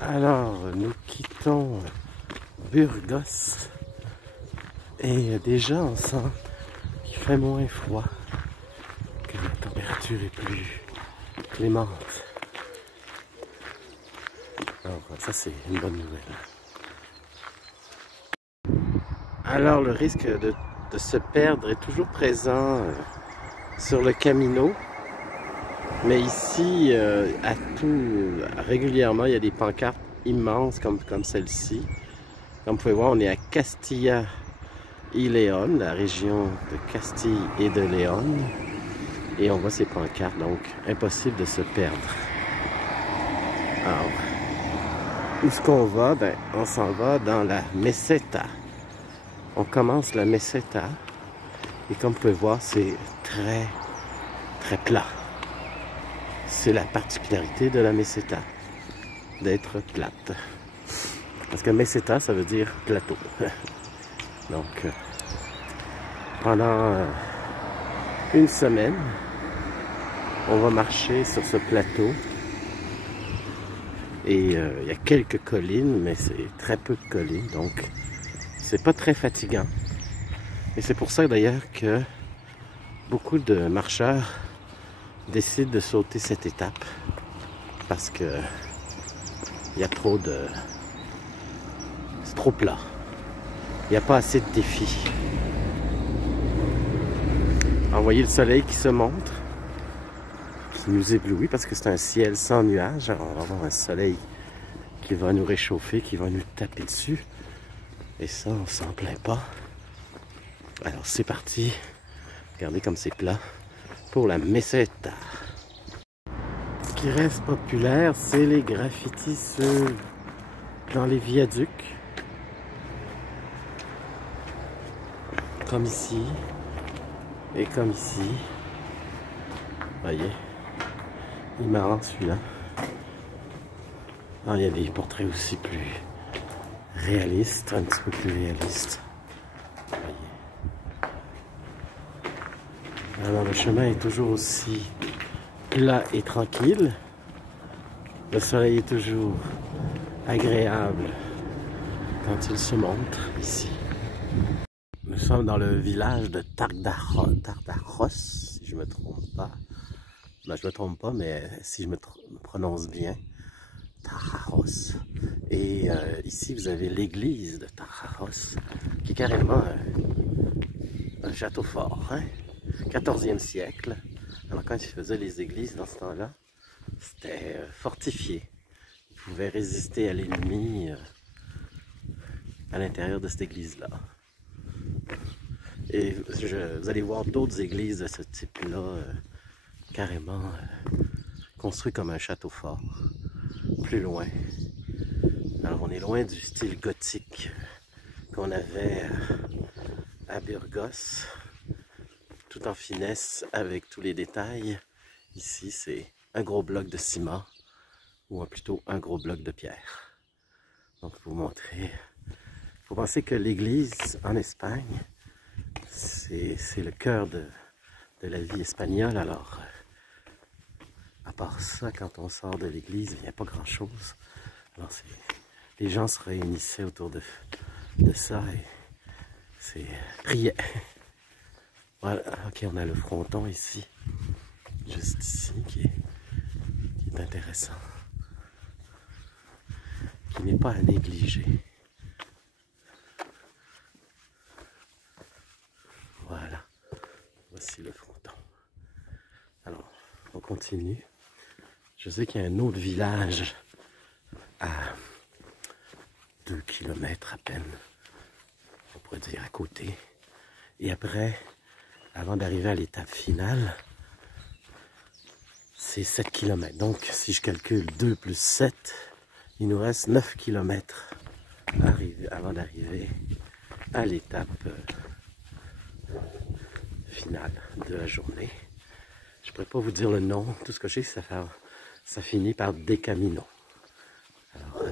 Alors, nous quittons Burgos et déjà on sent qu'il fait moins froid, que la température est plus clémente. Alors ça c'est une bonne nouvelle. Alors le risque de se perdre est toujours présent sur le Camino. Mais ici, régulièrement, il y a des pancartes immenses comme celle-ci. Comme vous pouvez voir, on est à Castilla y León, la région de Castille et de Léon. Et on voit ces pancartes, donc impossible de se perdre. Alors, où est-ce qu'on va? Ben, on s'en va dans la Meseta. On commence la Meseta. Et comme vous pouvez voir, c'est très plat. C'est la particularité de la meseta, d'être plate. Parce que meseta, ça veut dire plateau. Donc, pendant une semaine, on va marcher sur ce plateau. Et il y a quelques collines, mais c'est très peu de collines, donc c'est pas très fatigant. Et c'est pour ça d'ailleurs que beaucoup de marcheurs décident de sauter cette étape parce que il y a trop de... c'est trop plat. Il n'y a pas assez de défis. Alors, voyez le soleil qui se montre, qui nous éblouit parce que c'est un ciel sans nuages. Alors, on va avoir un soleil qui va nous réchauffer, qui va nous taper dessus. Et ça, on s'en plaint pas. Alors, c'est parti. Regardez comme c'est plat pour la meseta. Ce qui reste populaire, c'est les graffitis dans les viaducs. Comme ici. Et comme ici. Voyez. Il est marrant celui-là. Il y a des portraits aussi plus réalistes, un petit peu plus réalistes. Voyez. Alors le chemin est toujours aussi plat et tranquille. Le soleil est toujours agréable quand il se montre ici. Nous sommes dans le village de Tardaros, si je ne me trompe pas. Ben, je ne me trompe pas, mais si je me prononce bien, Tardaros. Et ici, vous avez l'église de Tardaros, qui est carrément un château fort, hein? 14e siècle. Alors quand ils faisaient les églises dans ce temps-là, c'était fortifié. Ils pouvaient résister à l'ennemi à l'intérieur de cette église-là. Et vous allez voir d'autres églises de ce type-là, carrément construites comme un château fort, plus loin. Alors on est loin du style gothique qu'on avait à Burgos, tout en finesse avec tous les détails. Ici c'est un gros bloc de ciment, ou plutôt un gros bloc de pierre. Donc pour vous montrer, il faut penser que l'église en Espagne, c'est le cœur de la vie espagnole. Alors, à part ça, quand on sort de l'église, il n'y a pas grand-chose. Alors, les gens se réunissaient autour de ça et c'est priait. Voilà, ok, on a le fronton ici, juste ici, qui est intéressant, qui n'est pas à négliger. Voilà, voici le fronton. Alors, on continue. Je sais qu'il y a un autre village à 2 km à peine, on pourrait dire à côté. Et après, avant d'arriver à l'étape finale, c'est 7 km. Donc, si je calcule 2 plus 7, il nous reste 9 km avant d'arriver à l'étape finale de la journée. Je ne pourrais pas vous dire le nom. Tout ce que je sais, ça finit par Des Caminos. Alors,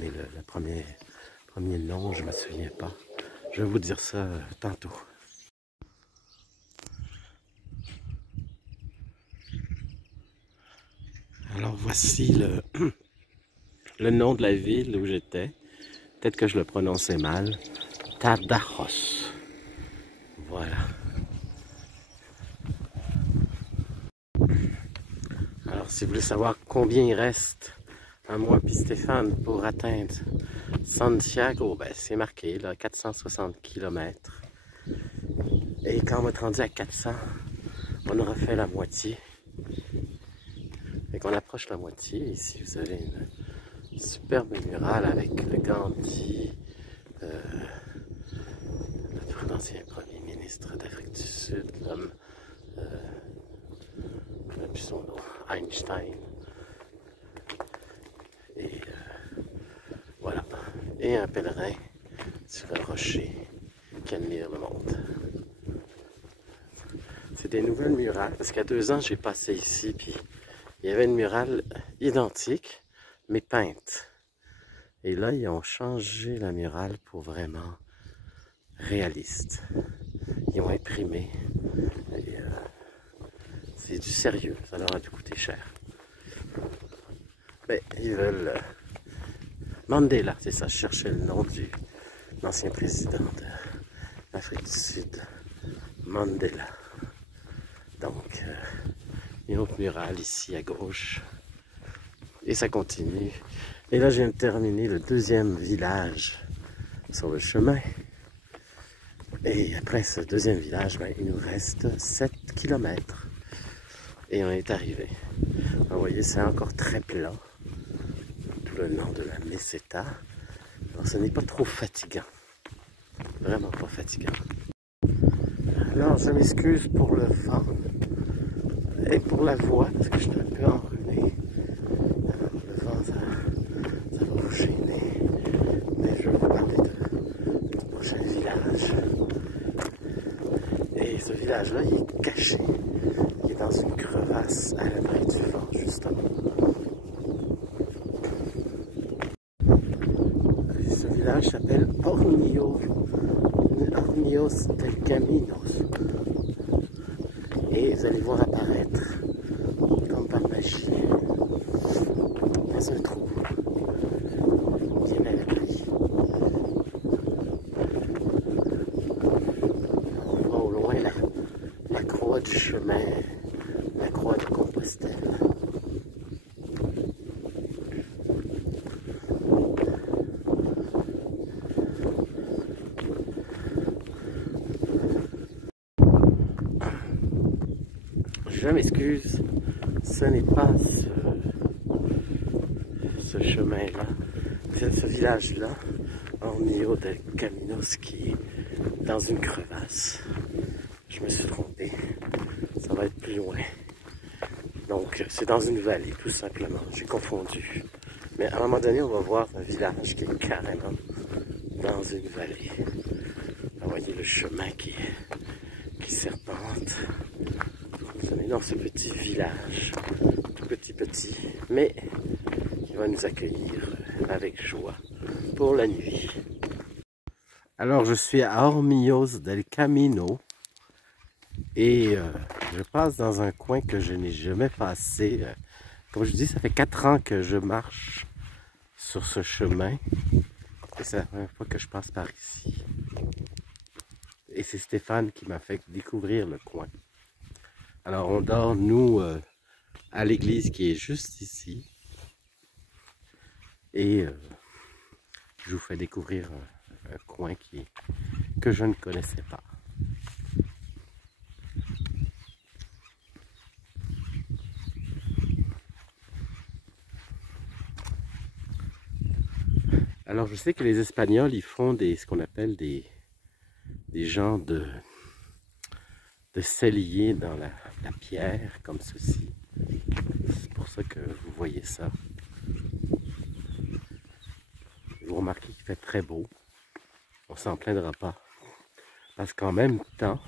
mais le premier nom, je ne me souviens pas. Je vais vous dire ça tantôt. Alors, voici le nom de la ville où j'étais. Peut-être que je le prononçais mal. Tadajos. Voilà. Alors, si vous voulez savoir combien il reste à moi puis Stéphane pour atteindre Santiago, ben c'est marqué là, 460 km. Et quand on va être rendu à 400, on aura fait la moitié. Et qu'on approche la moitié. Ici, vous avez une superbe murale avec le Gandhi, notre ancien premier ministre d'Afrique du Sud, l'homme, depuis son nom, Einstein. Et voilà. Et un pèlerin sur un rocher qui admire le monde. C'est des nouvelles murales, parce qu'il y a 2 ans, j'ai passé ici, puis il y avait une murale identique, mais peinte. Et là, ils ont changé la murale pour vraiment réaliste. Ils ont imprimé. Et, c'est du sérieux, ça leur a dû coûter cher. Mais ils veulent... Mandela, c'est ça, je cherchais le nom de l'ancien président de l'Afrique du Sud. Mandela. Donc, une autre murale ici à gauche. Et ça continue. Et là, je viens de terminer le 2e village sur le chemin. Et après ce 2e village, ben, il nous reste 7 km. Et on est arrivé. Vous voyez, c'est encore très plat. Tout le nom de la meseta. Alors, ce n'est pas trop fatigant. Vraiment pas fatigant. Alors, je m'excuse pour le vent et pour la voix, parce que je suis un peu enrhumé. Alors, le vent, ça va vous gêner. Mais je vais vous parler du prochain village. Et ce village-là, il est caché. Il est dans une crevasse à l'abri du vent, justement. Et ce village s'appelle Hornillos del Caminos. Et vous allez voir apparaître, comme par magie, dans un trou bien à l'abri. On voit au loin la croix du chemin, la croix de Compostelle. Je m'excuse, ce n'est pas ce chemin-là, c'est ce village-là, Hornillos del Caminos, qui est dans une crevasse. Je me suis trompé, ça va être plus loin. Donc, c'est dans une vallée, tout simplement. J'ai confondu. Mais à un moment donné, on va voir un village qui est carrément dans une vallée. Vous voyez le chemin qui serpente. Nous sommes dans ce petit village, tout petit, mais qui va nous accueillir avec joie pour la nuit. Alors, je suis à Hornillos del Camino et je passe dans un coin que je n'ai jamais passé. Comme je dis, ça fait 4 ans que je marche sur ce chemin et c'est la première fois que je passe par ici. Et c'est Stéphane qui m'a fait découvrir le coin. Alors on dort, nous, à l'église qui est juste ici. Et je vous fais découvrir un coin que je ne connaissais pas. Alors je sais que les Espagnols, ils font ce qu'on appelle des genres de celliers dans la pierre, comme ceci. C'est pour ça que vous voyez ça. Vous remarquez qu'il fait très beau. On s'en plaindra pas. Parce qu'en même temps,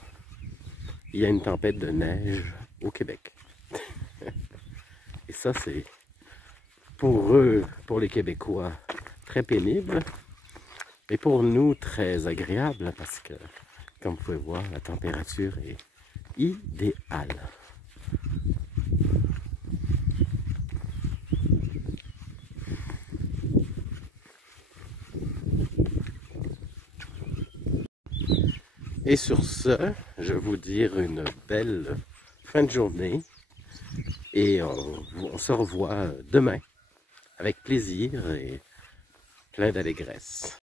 il y a une tempête de neige au Québec. Et ça, c'est pour eux, pour les Québécois, très pénible. Et pour nous, très agréable parce que, comme vous pouvez voir, la température est idéale. Et sur ce, je vais vous dire une belle fin de journée et on se revoit demain avec plaisir et plein d'allégresse.